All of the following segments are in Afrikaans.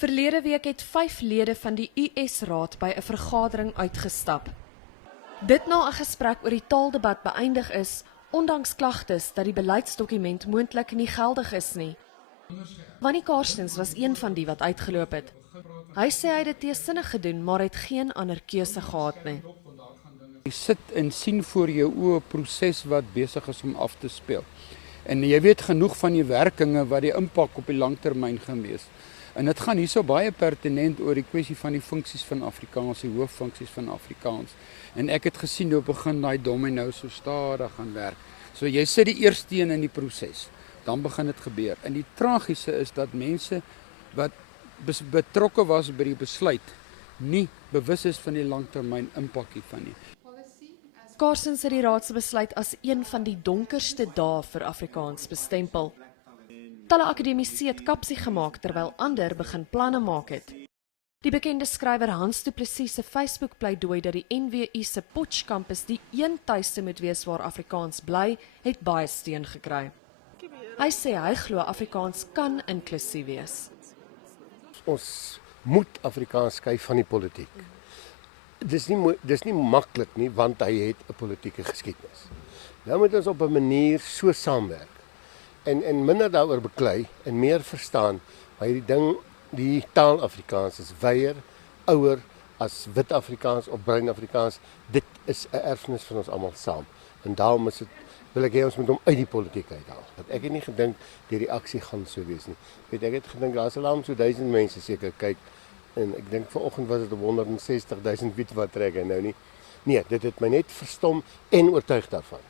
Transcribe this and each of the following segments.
Verlede week het 5 lede van die US-raad by 'n vergadering uitgestap. Dit na 'n gesprek oor die taaldebat beëindig is, ondanks klagtes dat die beleidsdokument moontlik nie geldig is nie. Wannie Karstens was een van die wat uitgeloop het. Hy sê hy het dit teesinnig gedoen, maar het geen ander keuse gehad nie. Jy sit en sien voor jou oë 'n proses wat besig is om af te speel. En jy weet genoeg van die werkinge wat die impak op die langtermyn gaan wees. En dit gaan hierso baie pertinent oor die kwessie van die funksies van Afrikaans, die hooffunksies van Afrikaans. En ek het gesien hoe begin daai domino so stadig gaan werk. So jy sit die eerste een in die proses, dan begin dit gebeur. En die tragiese is dat mense wat betrokke was by die besluit, nie bewus is van die langtermyn impak hiervan nie. Karstens het die raad se besluit as een van die donkerste dae vir Afrikaans bestempel. Talle akademici het kapsie gemaak terwyl ander begin planne maak het. Die bekende skrywer Hans Du Plessis se Facebook pleidooi dat die NWU se Potch kampus die een tuiste moet wees waar Afrikaans bly, het baie steun gekry. Hy sê hy glo Afrikaans kan inklusief wees. Ons moet Afrikaans skei van die politiek. Dis nie maklik nie, want hy het 'n politieke geskiedenis. Nou moet ons op 'n manier so saamwerk en minder daaroor beklei en meer verstaan, maar die taal Afrikaans is wyer, ouer as wit Afrikaans of bruin Afrikaans. Dit is 'n erfenis van ons almal saam. En daarom wil ek hê ons moet hom uit die politiek uithaal. Want ek het nie gedink die reaksie gaan so wees nie. Ek het gedink daar's al so 1000 mense seker kyk. En ek dink vanoggend was dit 160.000 wat trek en nou nie. Nee, dit het my net verstom en oortuig daarvan.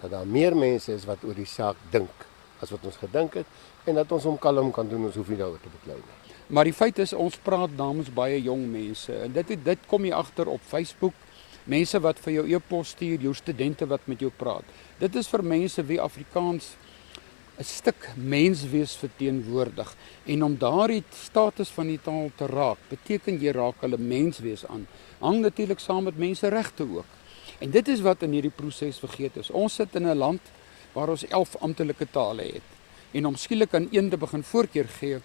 Dat daar meer mense is wat oor die saak dink as wat ons gedink het en dat ons hom kalm kan doen, ons hoef nie daaroor te beklei nie. Maar die feit is, ons praat namens baie jong mense. En dit kom jy agter op Facebook. Mense wat vir jou e-pos stuur, jou studente wat met jou praat. Dit is vir mense wie Afrikaans 'n stuk menswees verteenwoordig. En om daardie status van die taal te raak, beteken jy raak hulle menswees aan. Hang natuurlik saam met menseregte ook. En dit is wat in hierdie proses vergeet is. Ons sit in 'n land waar ons 11 amptelike tale het. En om skielik aan een te begin voorkeur gee,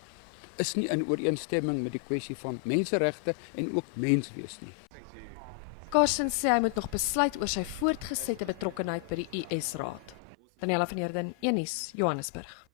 is nie in ooreenstemming met die kwessie van menseregte en ook menswees nie. Karstens sê hy moet nog besluit oor sy voortgesette betrokkenheid by die US-raad. Daniela van Heerden, 1 Nuus, Johannesburg.